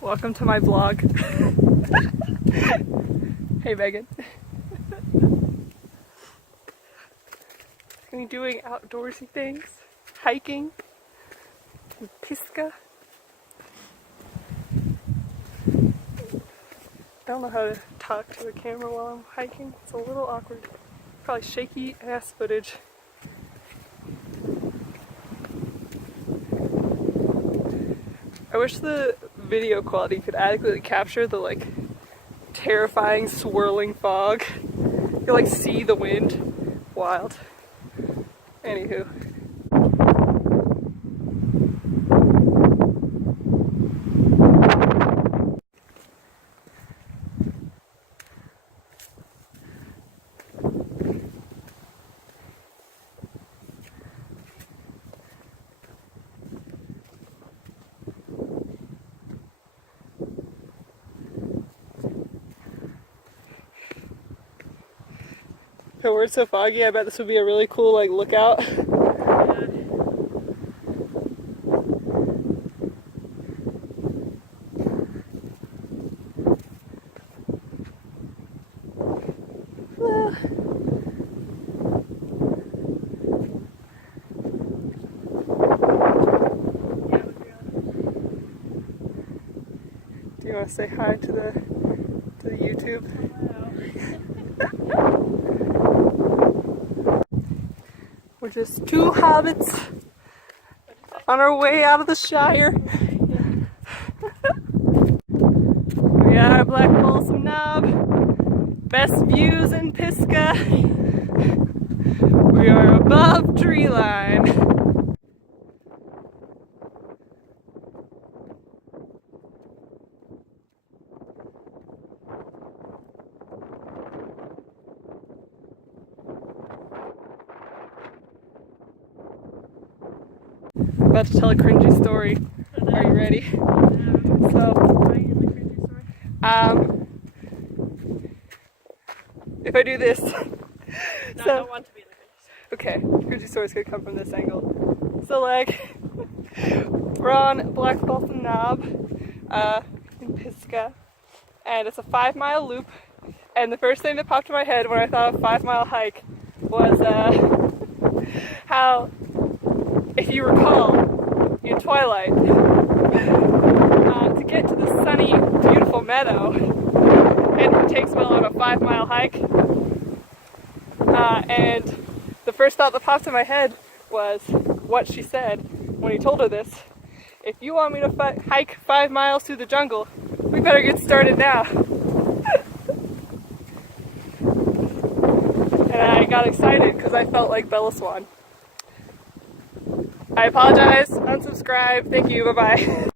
Welcome to my vlog. Hey Megan. Are you doing outdoorsy things? Hiking? In Pisgah? I don't know how to talk to the camera while I'm hiking. It's a little awkward. Probably shaky ass footage. I wish the video quality could adequately capture the terrifying swirling fog. You see the wind. Wild. Anywho. The word's so foggy, I bet this would be a really cool lookout. Do you want to say hi to the YouTube? We're just two hobbits on our way out of the Shire. We are Black Balsam Knob. Best views in Pisgah. We are above tree line. I'm about to tell a cringy story. Are you ready? If I do this. No, I don't want to be the cringy story. Okay, cringy story's gonna come from this angle. So we're on Black Balsam Knob in Pisgah, and it's a 5-mile loop. And the first thing that popped in my head when I thought of a 5-mile hike was how, if you recall, in Twilight, to get to the sunny, beautiful meadow, it takes Will on a 5-mile hike. And the first thought that popped in my head was what she said when he told her this. If you want me to hike 5 miles through the jungle, we better get started now. And I got excited because I felt like Bella Swan. I apologize, unsubscribe, thank you, bye-bye.